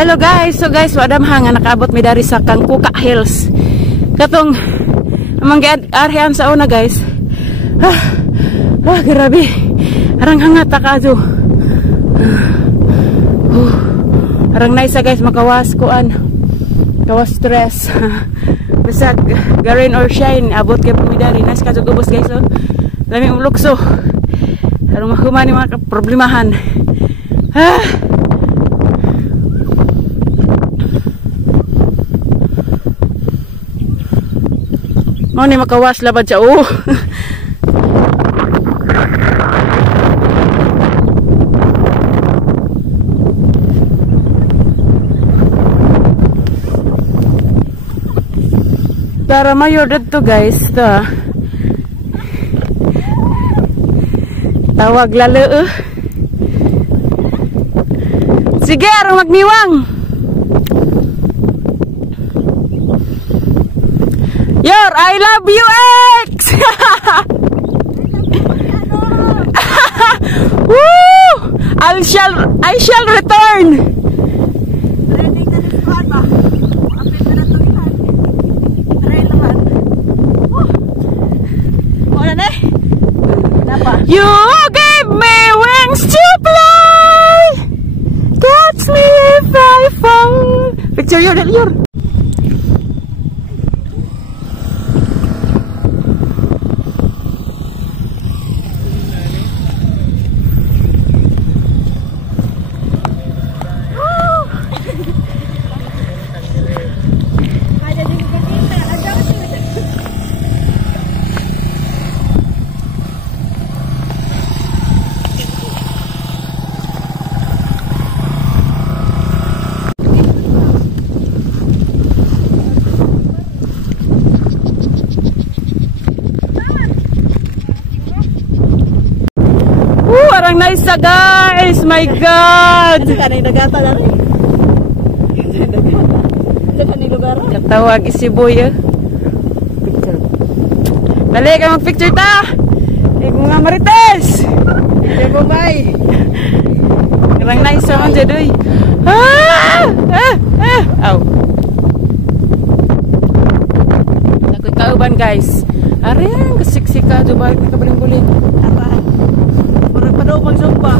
Hello guys, so guys, wadam hanga nakaabot mi dari sa Kangkuka Hills. Katong amang giarhian sa una guys. Grabe. Arang hangat ta kadto. Arang nice guys makawas kuan. Kawas stress. Bisag garin or shine abot kay pumidari nice kadto gubos guys oh. Lami ulukso. Arang mahuman ni mga problemahan. Mau ni makawas labad siya. Para mayor dito guys. Ito. Tawag lalo. Sige, arang magniwang. Yor, I love you, X! Woo! I shall return. You gave me wings to fly. Catch me if I fall. Picture your. Nice guys, my God. Katawag isiboy ya. Dali ka mag-picture ta. Mga marites. Bye. Karang nice naman dyan doy. Aw. Takot kauban guys. Ariyan, kasiksika. Duba, kabaling-buling. Apaan? Daw magsumpa.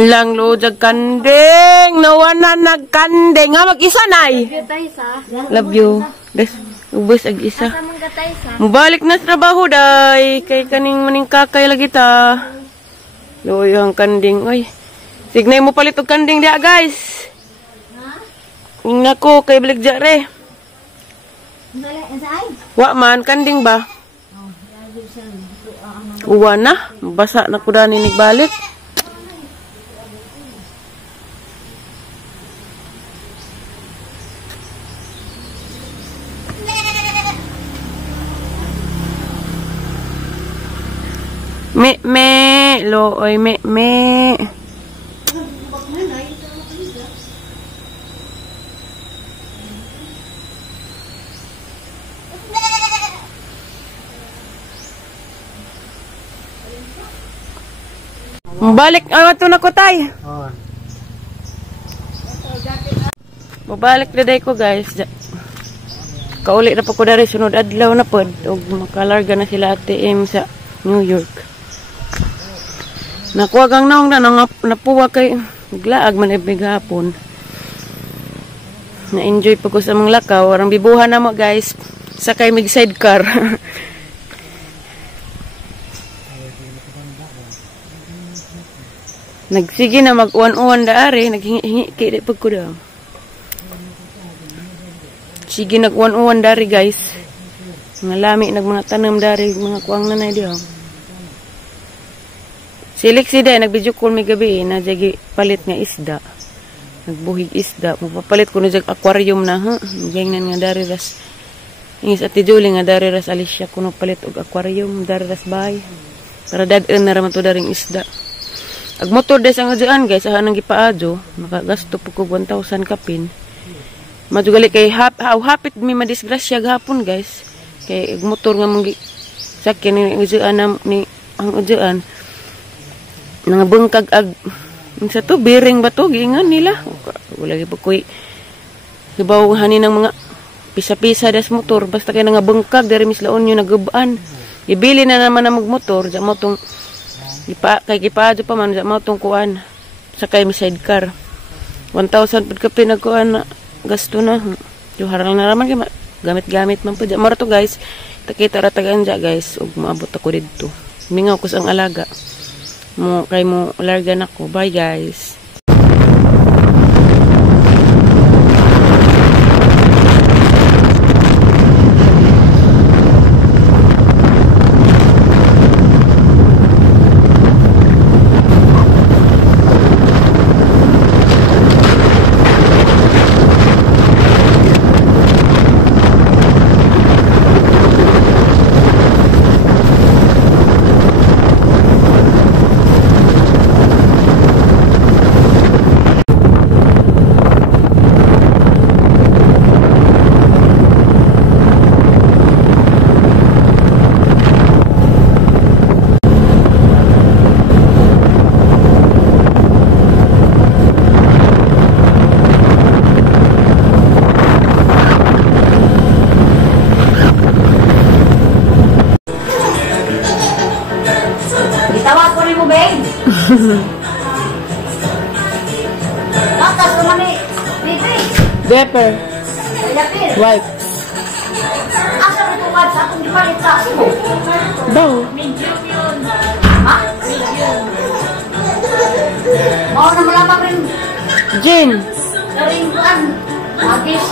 Lang lojag kandeng, nawana nagkandeng. Nga mag-isa nay. Love you. Des, ubos ag isa. Mubalik na sa trabaho day. Kay kaning maning kakay lagi ta. Loyang kandeng. Ay, signay mo palit og kandeng dia guys. Ingna ko kay balik jare. Wa man kandeng ba? Uwa na, basa na ko dani nigbalik. Me lo oy me balik ato na ko tay. Mabalik na day ko guys. Kauli na pa ko dari sunod adlaw na pod ug makalarga na sila Ate M sa New York. Nakuha kang naong na napuwa kay naglaag man ibig hapon. Na-enjoy pa ko sa mga lakaw. Warang bibuhan na mo guys. Sakay mig sidecar. Nagsige na mag-uwan-uwan daari. Naghingi-hingi kaya di pag ko daw. Sige nag-uwan-uwan dari guys. Mga lami nag mga tanam dari mga kuang nanay diha. Silik si day nagbidyo call mi gabi na jagi palit nga isda. Nagbuhig isda, mapapalit ko na jag aquarium na ha. Gaynan nga dari ras. Ingis ati Julie nga dari ras Alicia kuno palit og aquarium dari ras bahay. Para dad-en na raman to daring isda. Ag motor des ang adyan guys, ahan ang gipaadyo, makagasto po ko 1,000 kapin. Madugali kay hapit mi madisgrasya gahapon guys. Kay ag motor nga mong sakyan ni adyan ni ang adyan. Nga bengkag ag sa to bearing ba to giingan nila. Wala gyud koy hibaw hanin ng mga pisa-pisa des motor basta kay nga bengkag diri mislaon yo nagubaan. Ibili na naman ang magmotor, diya mo itong, kay gipaadyo pa man, diya mo itong kuan, sakay mi sidecar. 1,000 pud ka pinagkuan na, gasto na. Yung harang na naman, gamit-gamit man po diya. Mara to guys, takita ratagaan diya guys, ug maabot ako dito. Mingaw ko sa ang alaga. Kay mo largan ako. Bye guys. Atas naman ni Bibi. Beper. White. Asa ko tukad sa akong gipalit sa mo? Daw. Medium yun. Ha? Medium. Mao na malapang rin. Jane. Karing kuan. Agis.